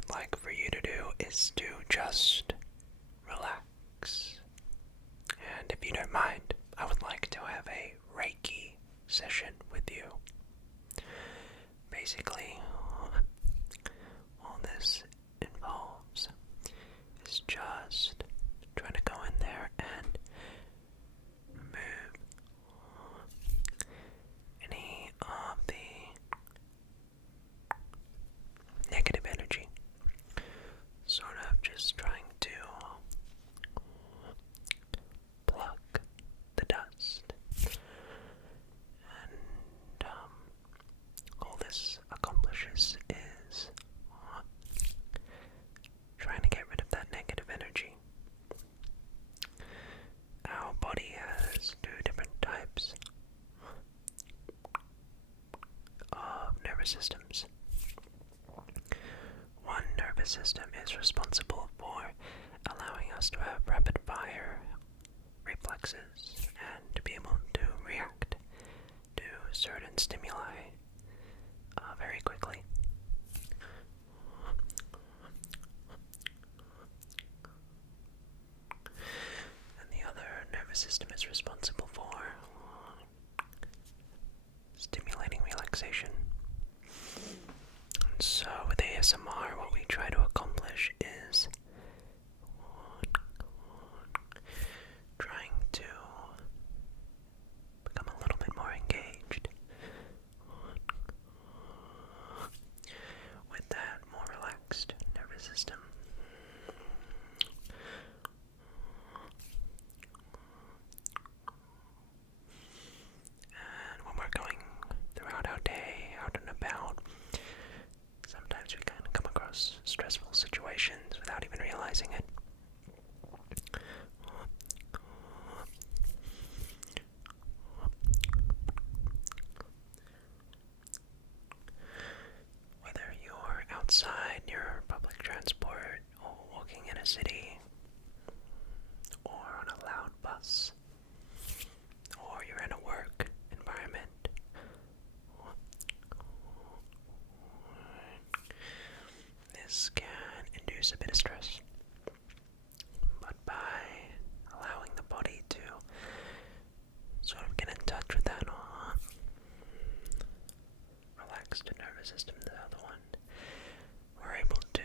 would like for you to do is to just relax. And if you don't mind, I would like to have a reiki session with you. Basically, all this involves is just trying to go in there and remove any of the negative energy. Sort of just trying to pluck the dust. And all this accomplishes is trying to get rid of that negative energy. Our body has two different types of nervous systems. One nervous system is responsible for allowing us to have rapid fire reflexes and to be able to react to certain stimuli very quickly. And the other nervous system is responsible for stimulating relaxation. And so with ASMR, what we try to accomplish is trying to become a little bit more engaged with that more relaxed nervous system. And when we're going throughout our day, out and about, sometimes we can come across stressful situations without even realizing it. Whether you're outside near public transport or walking in a city or on a loud bus or you're in a work environment, this can induce a bit of stress. But by allowing the body to sort of get in touch with that relaxed nervous system, the other one, we're able to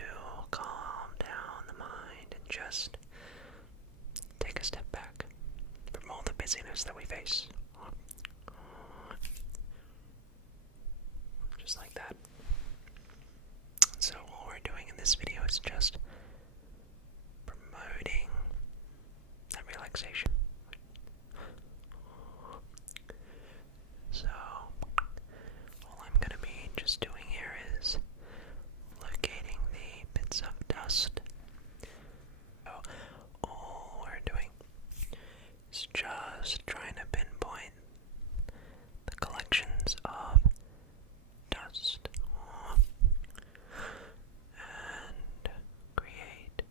calm down the mind and just take a step back from all the busyness that we face. Just like that. So all we're doing in this video is just promoting that relaxation. So all I'm going to be just doing here is locating the bits of dust. So all we're doing is just trying to pinpoint the collections of dust and create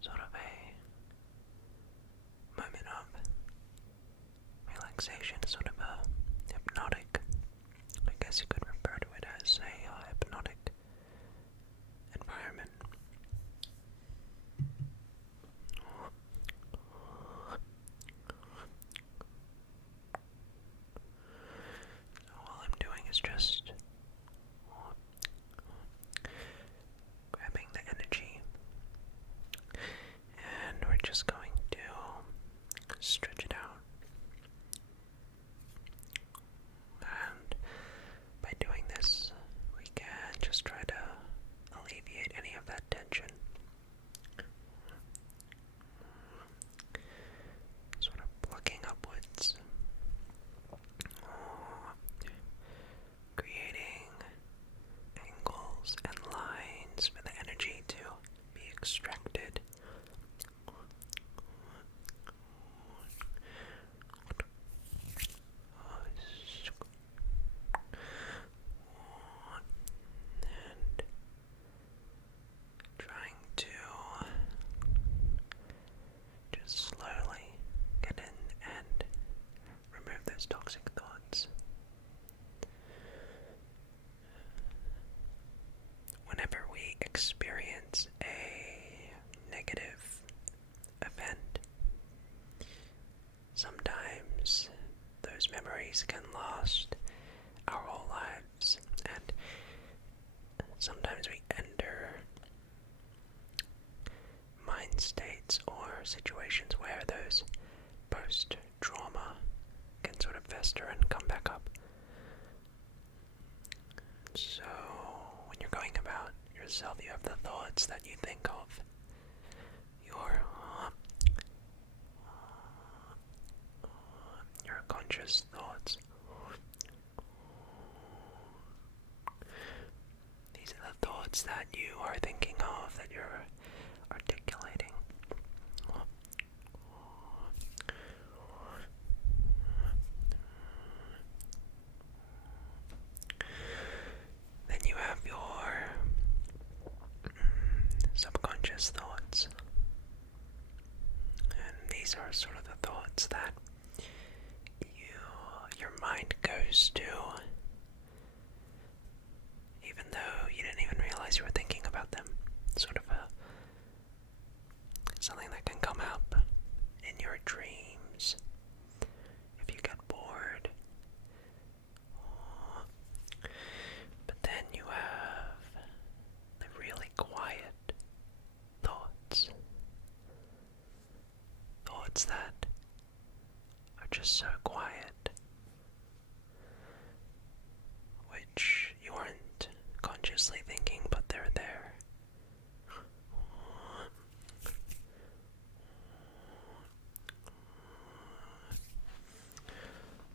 sort of a moment of relaxation, sort of a hypnotic, I guess you could refer to it as a hypnotic environment. So all I'm doing is just grabbing the energy, and we're just going to stretch it out. And by doing this, we can just try to alleviate any of that tension. Sort of plucking upwards, creating angles and lines for the energy to be extracted. And trying to just slowly get in and remove those toxic thoughts. we experience a negative event, sometimes those memories can last our whole lives, and sometimes we enter mind states or situations where those post-trauma can sort of fester and come back up. So, when you're going about yourself, you have the thoughts that you think of, your conscious thoughts. These are the thoughts that you are thinking of, that you're articulating. Then you have your subconscious thoughts. And these are sort of the thoughts that your mind goes to, even though you didn't even realize you were thinking about them. Sort of something that can come up in your dreams if you get bored. But then you have the really quiet thoughts. Thoughts that are just so quiet, which you aren't consciously thinking, but they're there.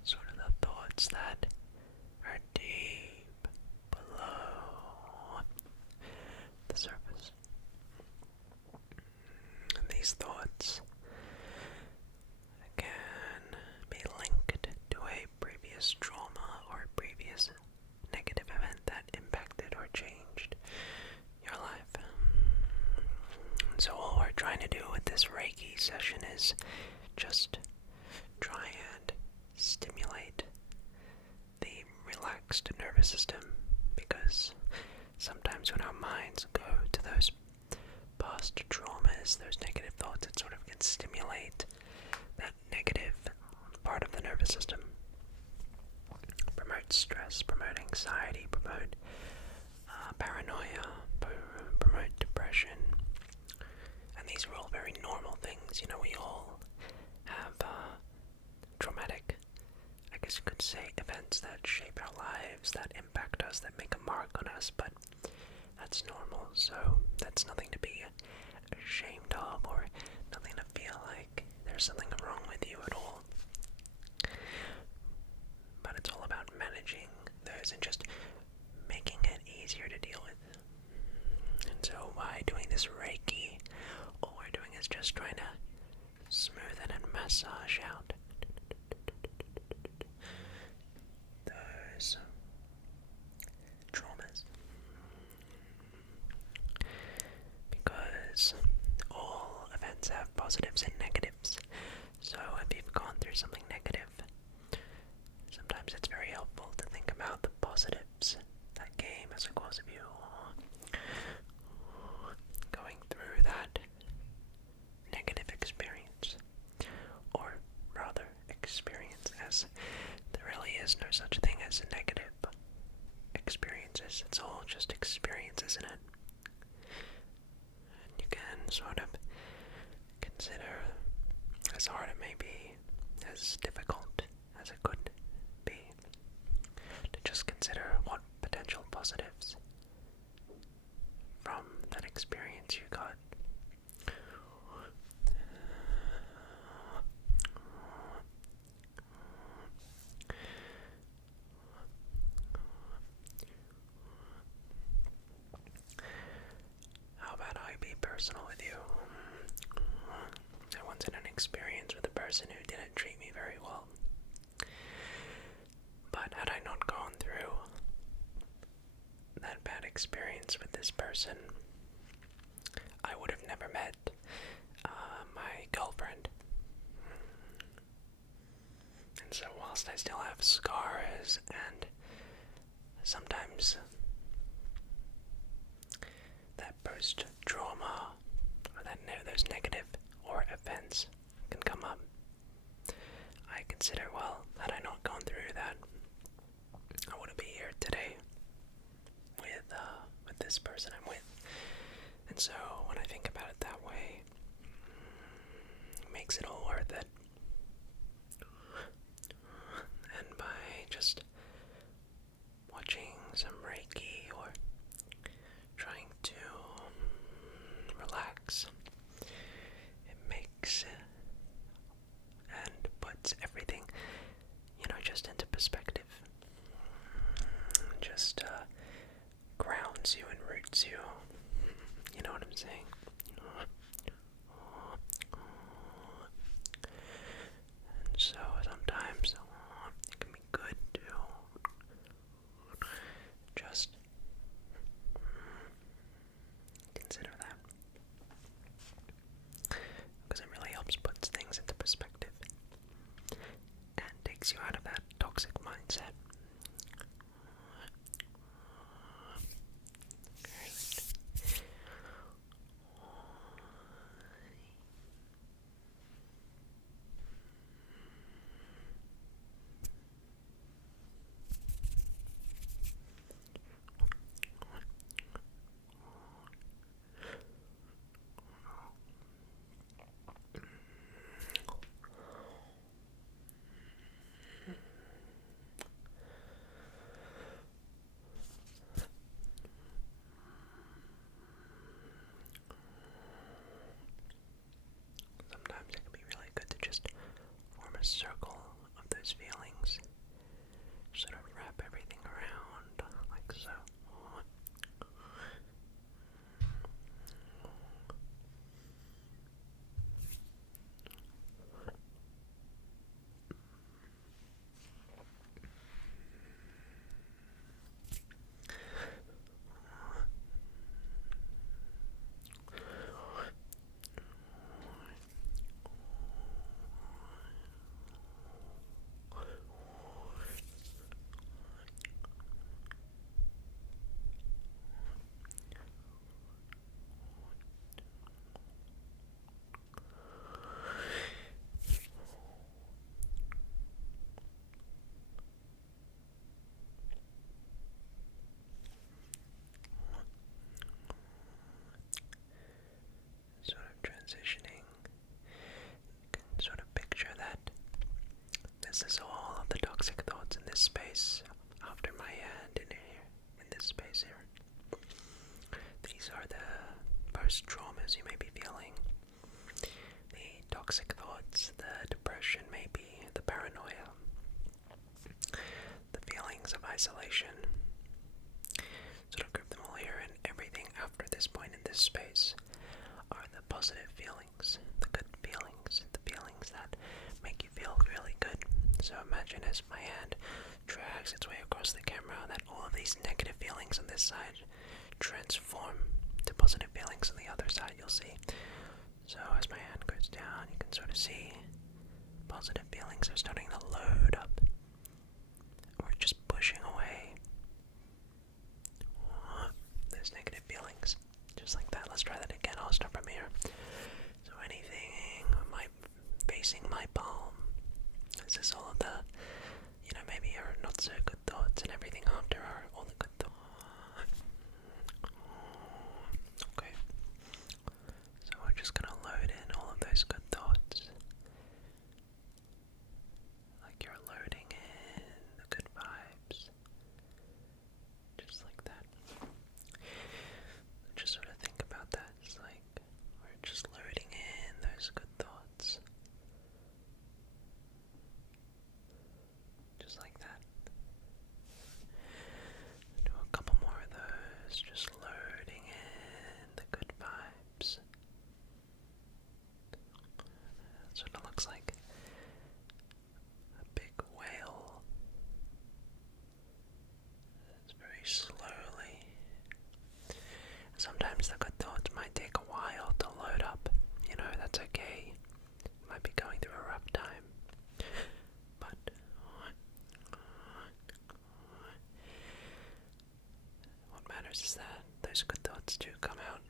Sort of the thoughts that are deep below the surface. And these thoughts can be linked to a previous trauma or a previous negative event that impacted or changed your life. So all we're trying to do with this Reiki session is just try and stimulate the relaxed nervous system, because sometimes when our minds go to those past traumas, those negative thoughts, it sort of can stimulate that negative part of the nervous system. Promote stress, promote anxiety, promote paranoia, promote depression. And these are all very normal things. We all have traumatic, I guess you could say, events that shape our lives, that impact us, that make a mark on us, but that's normal, so that's nothing to be ashamed of, or nothing to feel like there's something wrong with you at all. But it's all about managing those and just making it easier to deal with. And so by doing this Reiki, all we're doing is just trying to smoothen and massage out those traumas. Because all events have positives and negatives. So if you've gone through something negative, sometimes it's very helpful to think about the positives that came as a cause of you going through that negative experience. Or rather, experience, as there really is no such thing as negative experiences. It's all just experience, isn't it? And you can sort of consider, as hard it may be, as difficult as it could be, to just consider what potential positives from that experience you got. How about I be personal with you? I once had an experience with a person who didn't treat me very well. But had I not gone through that bad experience with this person, I would have never met my girlfriend. And so whilst I still have scars, and sometimes those trauma or those negative or events can come up. I consider, well, had I not gone through that, I wouldn't be here today with this person I'm with. And so when I think about it that way, it makes it all worth it. And by just watching some reiki or trying to relax, it makes and puts everything, just into perspective. Just grounds you and roots you. You know what I'm saying? And so sometimes it can be good to just consider that, because it really helps put things into perspective and takes you out of that toxic mindset. Sometimes it can be really good to just form a circle of those feelings. Sort of wrap everything around like so. Sort of transitioning, you can sort of picture that this is all of the toxic thoughts in this space after my hand in here, in this space here. These are the first traumas you may be feeling. The toxic thoughts, the depression maybe, the paranoia, the feelings of isolation. Sort of group them all here, and everything after this point in this space are the positive feelings, the good feelings, the feelings that make you feel really good. So imagine as my hand drags its way across the camera that all of these negative feelings on this side transform to positive feelings on the other side, you'll see. So as my hand goes down, you can sort of see positive feelings are starting to load up. We're just pushing away those negative feelings. Just like that. Let's try that again. I'll start from here. So anything facing my palm. This is all of the, maybe are not so good thoughts, and everything after are all the good thoughts. Okay. So we're just gonna load in all of those good thoughts. Like you're loading in the good vibes. Just like that. Just sort of think about that. It's like we're just loading in those good thoughts. Just like that. Do a couple more of those. Just loading in the good vibes. That's what it looks like. A big whale. It's very slowly. Sometimes the good thoughts might take a while to load up. That's okay. You might be going through a rough time. But what matters is that those good thoughts do come out.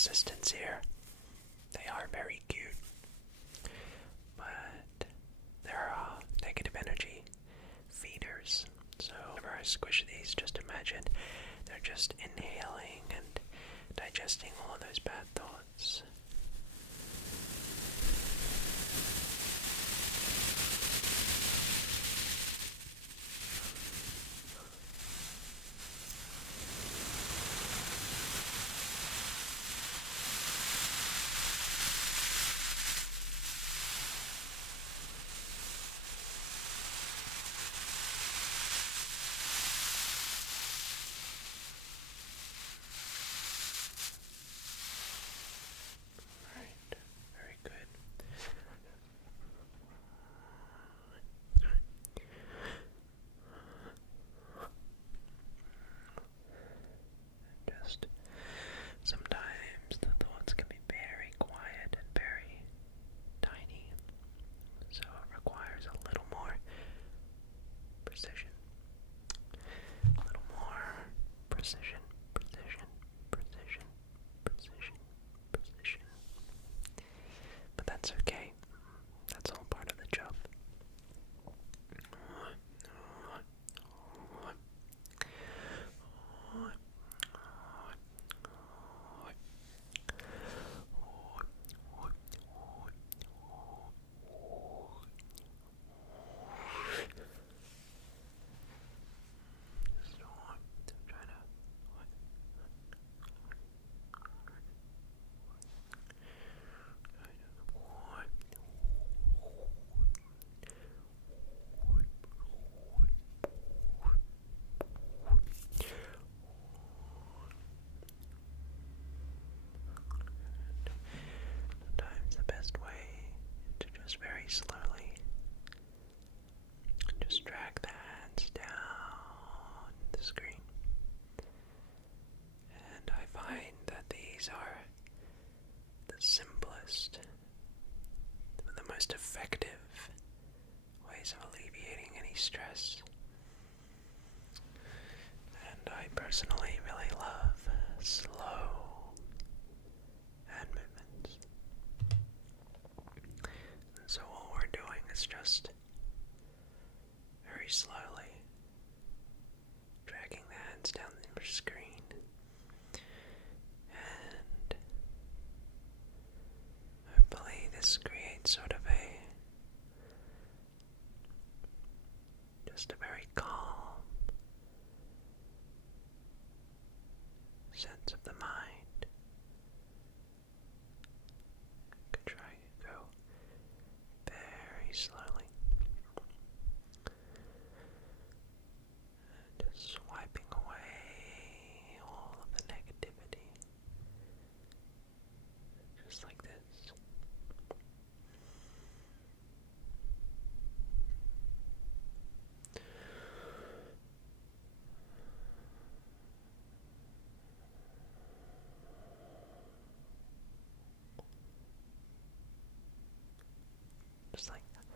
resistance here. They are very cute, but they're negative energy feeders. So whenever I squish these, just imagine they're just inhaling and digesting all of those bad thoughts. Alright, very good. Just sometimes the thoughts can be very quiet and very tiny, so it requires a little more precision. A little more precision, precision, precision, precision, precision. But that's okay. That's all part of the job. Sometimes the best way to just very slowly just drag the hands down the screen. And I find that these are the simplest, the most effective ways of alleviating any stress. And I personally really love slow hand movements. And so all we're doing is just very slowly dragging the hands down the screen. And hopefully this creates sort of just a very calm sense of the mind. Could try to go very slowly. Just swiping away all of the negativity. Just like this. Just like that.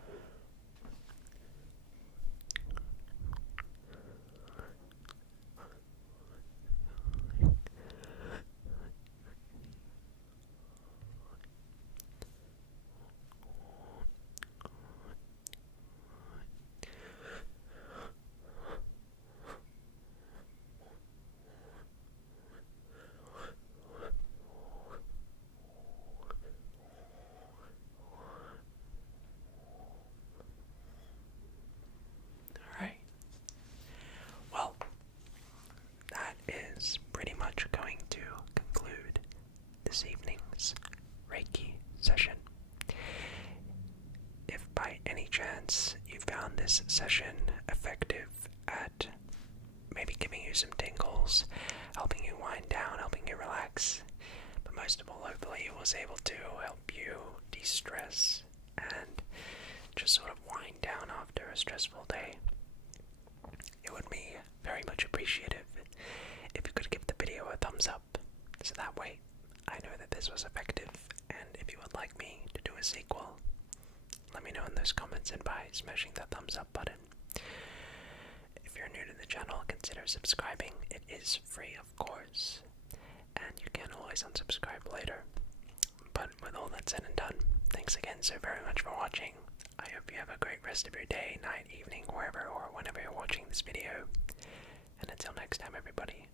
Alright. Well, that is pretty much going to conclude this evening's Reiki session. If by any chance you found this session effective at maybe giving you some tingles, helping you wind down, helping you relax, but most of all, hopefully it was able to help you de-stress and just sort of wind down after a stressful day, it would be very much appreciative if you could give the video a thumbs up, so that way I know that this was effective. And if you would like me to do a sequel, let me know in those comments and by smashing that thumbs up button. If you're new to the channel, consider subscribing. It is free, of course. and you can always unsubscribe later. But with all that said and done, thanks again so very much for watching. I hope you have a great rest of your day, night, evening, wherever or whenever you're watching this video. And until next time, everybody,